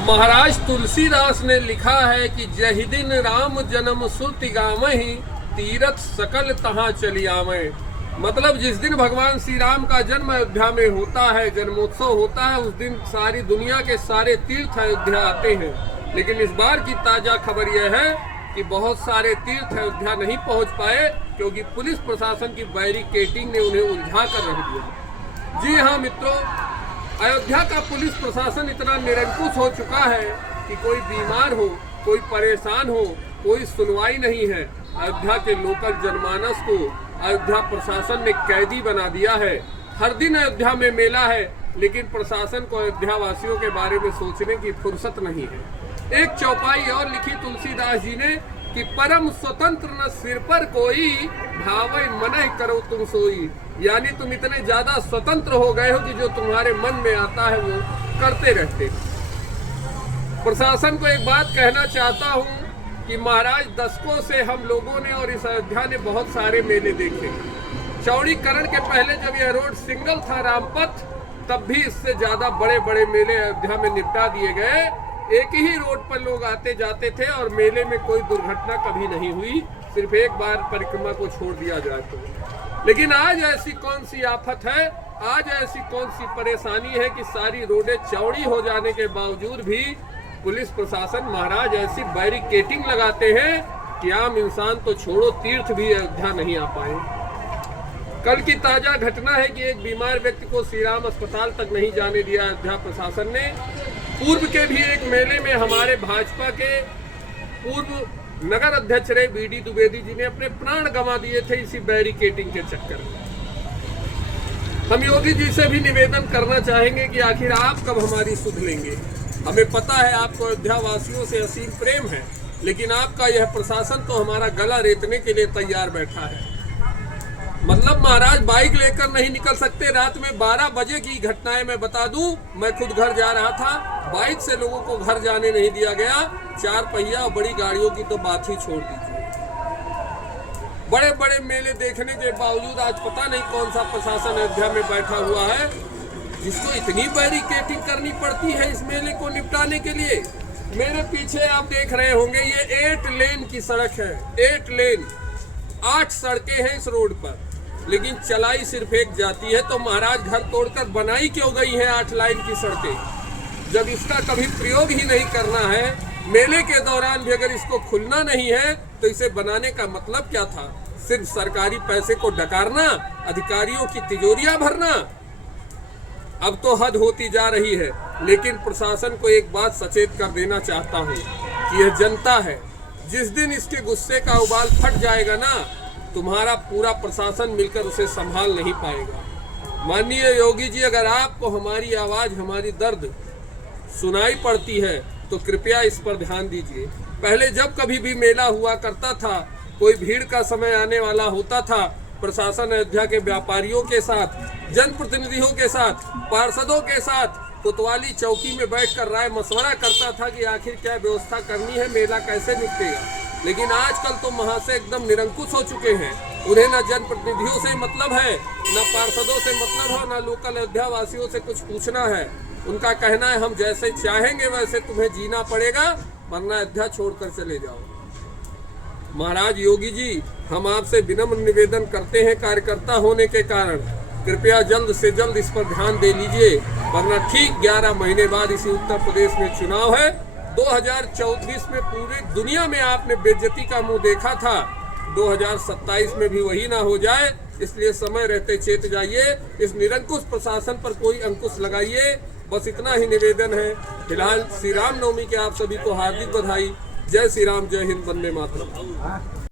महाराज तुलसीदास ने लिखा है कि जहि दिन राम जन्म सुरति गावहीं तीरथ सकल तहाँ चली आवें। मतलब जिस दिन भगवान श्री राम का जन्म अयोध्या में होता है, जन्मोत्सव होता है, उस दिन सारी दुनिया के सारे तीर्थ अयोध्या आते हैं। लेकिन इस बार की ताजा खबर यह है कि बहुत सारे तीर्थ अयोध्या नहीं पहुंच पाए क्योंकि पुलिस प्रशासन की बैरिकेडिंग ने उन्हें उलझा कर रख दिया। जी हाँ मित्रों, अयोध्या का पुलिस प्रशासन इतना निरंकुश हो चुका है कि कोई बीमार हो, कोई परेशान हो, कोई सुनवाई नहीं है। अयोध्या के लोकल जनमानस को अयोध्या प्रशासन ने कैदी बना दिया है। हर दिन अयोध्या में मेला है, लेकिन प्रशासन को अयोध्या वासियों के बारे में सोचने की फुर्सत नहीं है। एक चौपाई और लिखी तुलसीदास जी ने कि परम स्वतंत्र न सिर पर कोई, भावै मनहि करो तुम सोई। यानी तुम इतने ज्यादा स्वतंत्र हो गए हो कि जो तुम्हारे मन में आता है वो करते रहते। प्रशासन को एक बात कहना चाहता हूँ कि महाराज दशकों से हम लोगों ने और इस अयोध्या ने बहुत सारे मेले देखे। चौड़ीकरण के पहले जब यह रोड सिंगल था रामपथ, तब भी इससे ज्यादा बड़े बड़े मेले अयोध्या में निपटा दिए गए। एक ही रोड पर लोग आते जाते थे और मेले में कोई दुर्घटना कभी नहीं हुई, सिर्फ एक बार परिक्रमा को छोड़ दिया जाए तो। लेकिन आज ऐसी कौन सी आफत है, आज ऐसी कौन सी परेशानी है कि सारी रोडें चौड़ी हो जाने के बावजूद भी पुलिस प्रशासन महाराज ऐसी बैरिकेडिंग लगाते हैं कि आम इंसान तो छोड़ो, तीर्थ भी अयोध्या नहीं आ पाए। कल की ताजा घटना है कि एक बीमार व्यक्ति को श्री राम अस्पताल तक नहीं जाने दिया अयोध्या प्रशासन ने। पूर्व के भी एक मेले में हमारे भाजपा के पूर्व नगर अध्यक्ष रहे बीडी द्विवेदी जी ने अपने प्राण गंवा दिए थे इसी बैरिकेडिंग के चक्कर में। हम योगी जी से भी निवेदन करना चाहेंगे कि आखिर आप कब हमारी सुध लेंगे। हमें पता है आपको अयोध्या वासियों से असीम प्रेम है, लेकिन आपका यह प्रशासन तो हमारा गला रेतने के लिए तैयार बैठा है। मतलब महाराज बाइक लेकर नहीं निकल सकते। रात में 12 बजे की घटनाएं मैं बता दूं, मैं खुद घर जा रहा था, बाइक से लोगों को घर जाने नहीं दिया गया। 4 पहिया और बड़ी गाड़ियों की तो बात ही छोड़ दीजिए। बड़े बड़े मेले देखने के बावजूद आज पता नहीं कौन सा प्रशासन अयोध्या में बैठा हुआ है जिसको इतनी बैरिकेडिंग करनी पड़ती है इस मेले को निपटाने के लिए। मेरे पीछे आप देख रहे होंगे ये 8 लेन की सड़क है। 8 लेन, 8 सड़कें हैं इस रोड पर, लेकिन चलाई सिर्फ एक जाती है। तो महाराज घर तोड़कर बनाई क्यों गई है 8 लाइन की सड़कें जब इसका कभी प्रयोग ही नहीं करना है। मेले के दौरान भी अगर इसको खुलना नहीं है तो इसे बनाने का मतलब क्या था? सिर्फ सरकारी पैसे को डकारना, अधिकारियों की तिजोरियां भरना। अब तो हद होती जा रही है। लेकिन प्रशासन को एक बात सचेत कर देना चाहता हूँ कि यह जनता है। जिस दिन इसके गुस्से का उबाल फट जाएगा ना, तुम्हारा पूरा प्रशासन मिलकर उसे संभाल नहीं पाएगा। माननीय योगी जी, अगर आपको हमारी आवाज, हमारी दर्द सुनाई पड़ती है तो कृपया इस पर ध्यान दीजिए। पहले जब कभी भी मेला हुआ करता था, कोई भीड़ का समय आने वाला होता था, प्रशासन अयोध्या के व्यापारियों के साथ, जनप्रतिनिधियों के साथ, पार्षदों के साथ कोतवाली चौकी में बैठकर राय मशवरा करता था कि आखिर क्या व्यवस्था करनी है, मेला कैसे निपटेगा। लेकिन आजकल तो महाशय एकदम निरंकुश हो चुके हैं। उन्हें न जनप्रतिनिधियों से मतलब है, न पार्षदों से मतलब है, न लोकल अयोध्या वासियों से कुछ पूछना है। उनका कहना है हम जैसे चाहेंगे वैसे तुम्हें जीना पड़ेगा, वरना अयोध्या छोड़कर चले जाओ। महाराज योगी जी, हम आपसे विनम्र निवेदन करते हैं, कार्यकर्ता होने के कारण कृपया जल्द से जल्द इस पर ध्यान दे लीजिए, वरना ठीक 11 महीने बाद इसी उत्तर प्रदेश में चुनाव है। 2024 में पूरी दुनिया में आपने बेइज्जती का मुंह देखा था, 2027 में भी वही ना हो जाए, इसलिए समय रहते चेत जाइए। इस निरंकुश प्रशासन पर कोई अंकुश लगाइए, बस इतना ही निवेदन है। फिलहाल श्री राम नवमी के आप सभी को हार्दिक बधाई। जय श्री राम, जय हिंद, वंदे मातरम।